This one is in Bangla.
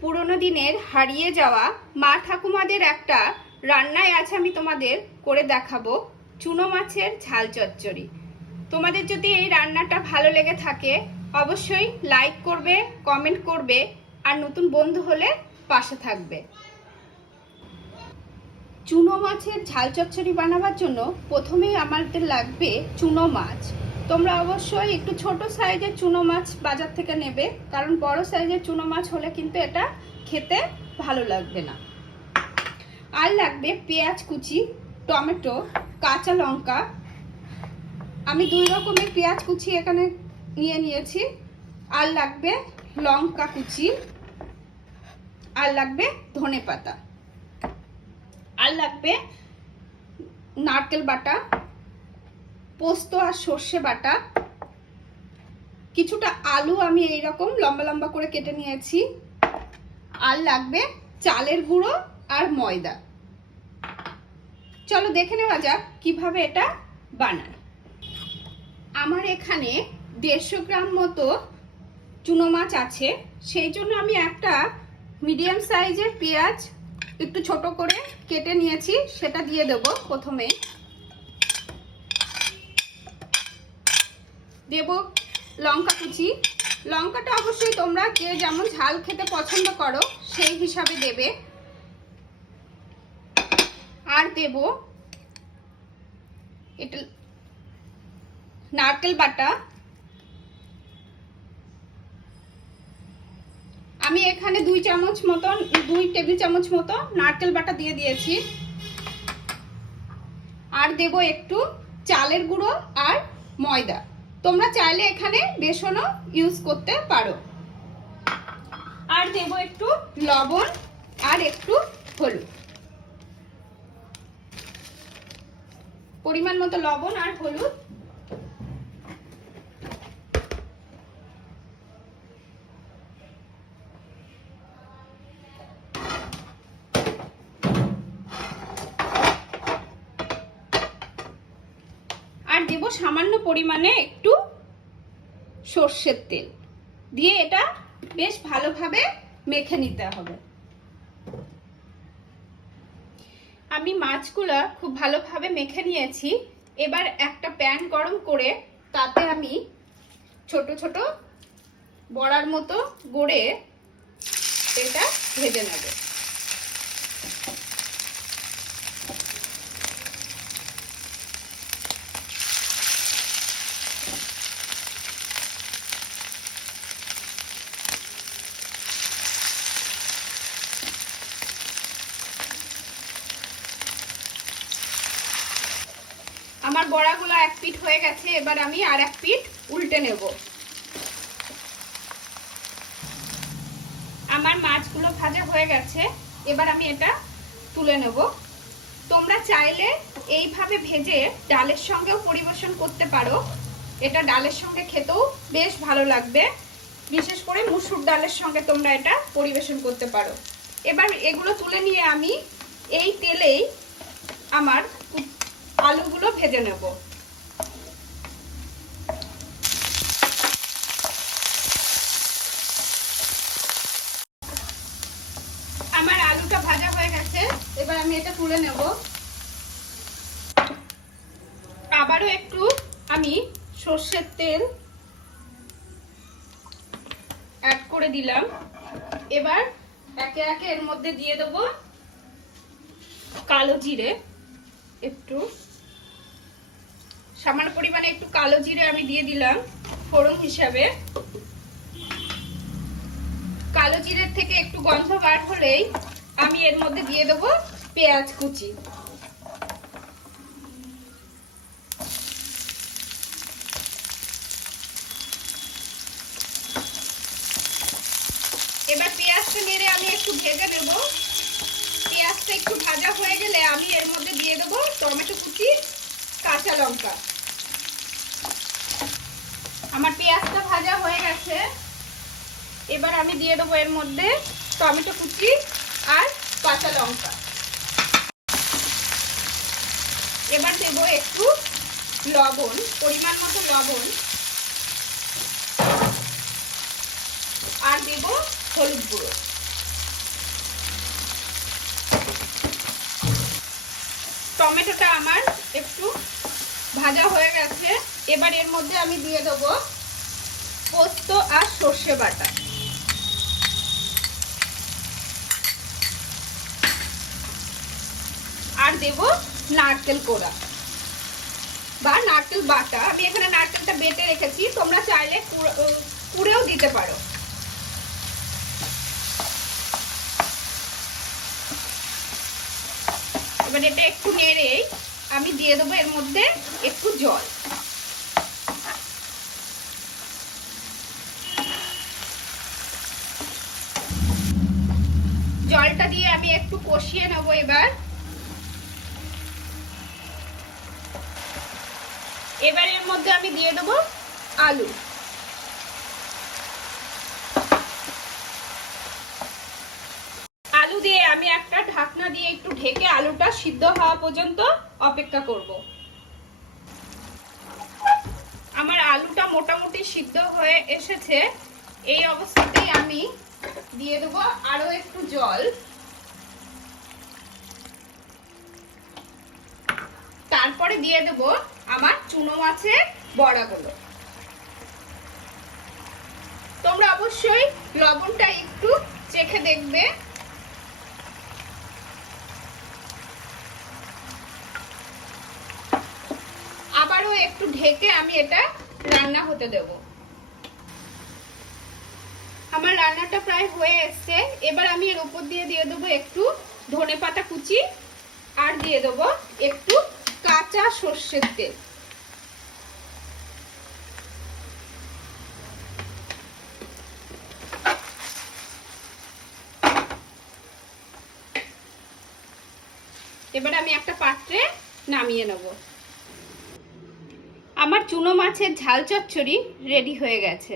পুরনো দিনের হারিয়ে যাওয়া মা ঠাকুমাদের একটা রান্নায় আছে, আমি তোমাদের করে দেখাবো চুনো মাছের ঝাল চচ্চড়ি। তোমাদের যদি এই রান্নাটা ভালো লেগে থাকে অবশ্যই লাইক করবে, কমেন্ট করবে, আর নতুন বন্ধু হলে পাশে থাকবে। চুনো মাছের ঝাল চচ্চড়ি বানাবার জন্য প্রথমেই আমাদের লাগবে চুনো মাছ। তোমরা অবশ্যই একটু ছোট সাইজের চুনো মাছ বাজার থেকে নেবে, কারণ বড় সাইজের চুনো মাছ হলে কিন্তু এটা খেতে ভালো লাগবে না। আর লাগবে পেঁয়াজ কুচি, টমেটো, কাঁচা লঙ্কা। আমি 2 রকমের পেঁয়াজ কুচি এখানে নিয়েছি। আর লাগবে লঙ্কা কুচি, আর লাগবে ধনেপাতা, আর লাগবে নারকেল বাটা, পোস্ত আর সর্ষে বাটা, কিছুটা আলু আমি এইরকম লম্বা লম্বা করে কেটে নিয়েছি, আর লাগবে চালের গুঁড়ো আর ময়দা। চলো দেখে নেওয়া যাক কিভাবে এটা বানায়। আমার এখানে 150 গ্রাম মতো চুনো মাছ আছে, সেই জন্য আমি একটা মিডিয়াম সাইজের পেঁয়াজ একটু ছোট করে কেটে নিয়েছি, সেটা দিয়ে দেব। প্রথমে দেব লঙ্কা কুচি। লঙ্কাটা অবশ্যই তোমরা যে যেমন ঝাল খেতে পছন্দ করো সেই হিসাবে দেবে। আর দেব এটা নারকেল বাটা। আমি এখানে 2 টেবিল চামচ মতো নারকেল বাটা দিয়ে দিয়েছি। আর দেব একটু চালের গুঁড়ো আর ময়দা। তোমরা চাইলে এখানে বেসনও ইউজ করতে পারো। আর দেব একটু লবণ আর একটু হলুদ, পরিমাণ মতো লবণ আর হলুদ। আর দেব সামান্য পরিমাণে একটু সর্ষের তেল দিয়ে এটা বেশ ভালোভাবে মেখে নিতে হবে। আমি মাছগুলো খুব ভালোভাবে মেখে নিয়েছি। এবার একটা প্যান গরম করে তাতে আমি ছোট ছোট বড়ার মতো গড়ে এটা ভেজে নেব। আমার বড়াগুলো এক পিঠ হয়ে গেছে, এবার আমি আর এক পিঠ উল্টে নেব। আমার মাছগুলো ভাজা হয়ে গেছে, এবার আমি এটা তুলে নেব। তোমরা চাইলে এইভাবে ভেজে ডালের সঙ্গেও পরিবেশন করতে পারো। এটা ডালের সঙ্গে খেতেও বেশ ভালো লাগবে, বিশেষ করে মুসুর ডালের সঙ্গে তোমরা এটা পরিবেশন করতে পারো। এবার এগুলো তুলে নিয়ে আমি এই তেলেই আমার আলুগুলো ভেজে নেব। আমার আলুটা ভাজা হয়ে গেছে, এবার আমি এটা তুলে নেব। আবারও একটু আমি সর্ষের তেল অ্যাড করে দিলাম। এবার একে একে এর মধ্যে দিয়ে দেব কালো জিরে, একটু সামান্য পরিমাণে একটু কালো জিরে আমি দিয়ে দিলাম ফোড়ন হিসাবে। কালো জিরের থেকে একটু গন্ধ বার হলেই আমি এর মধ্যে দিয়ে দেব পেঁয়াজ কুচি। এবার পেঁয়াজটা নেড়ে আমি একটু ভেজে নেব। পেঁয়াজটা একটু ভাজা হয়ে গেলে আমি এর মধ্যে দিয়ে দেব টমেটো কুচি, কাঁচা লঙ্কা। আমার পেঁয়াজটা ভাজা হয়ে গেছে, এবার আমি দিয়ে দেবো এর মধ্যে টমেটো কুচি আর কাঁচা লঙ্কা। এবার দেব একটু লবণ, পরিমাণ মতো লবণ, আর দেব হলুদ গুঁড়ো। টমেটোটা আমার একটু ভাজা হয়ে গেছে। এবার এর মধ্যে আমি দিয়ে দেবো পোস্ত আর সর্ষে বাটা। আর দেব নারকেল কোড়া বা নারকেল বাটা। আমি এখানে নারকেলটা বেটে রেখেছি, তোমরা চাইলে কুড়েও দিতে পারো। এবার এটা একটু নেড়ে আমি দিয়ে দেবো এর মধ্যে একটু জল। জলটা দিয়ে আমি একটু কষিয়ে নেব। এবার এর মধ্যে আমি দিয়ে দেবো আলু। আলু দিয়ে আমি একটা ঢাকনা দিয়ে একটু ঢেকে আলুটা সিদ্ধ হওয়া পর্যন্ত অপেক্ষা করব। আমার আলুটা মোটামুটি সিদ্ধ হয়ে এসেছে। এই অবস্থাতেই আমি দিয়ে দেবো আরো একটু জল। তারপরে দিয়ে দেবো আমার চুনো মাছের বড়াগুলো। তোমরা অবশ্যই লবণটা একটু চেখে দেখবে। আবারও একটু ঢেকে আমি এটা রান্না হতে দেব। আমার রান্নাটা প্রায় হয়ে এসেছে। এবার আমি এর উপর দিয়ে দেবো একটু ধনেপাতা কুচি আর দিয়ে দেবো একটু কাঁচা সর্ষের তেল। এবার আমি একটা পাত্রে নামিয়ে নেব। আমার চুনো মাছের ঝাল চচ্চড়ি রেডি হয়ে গেছে।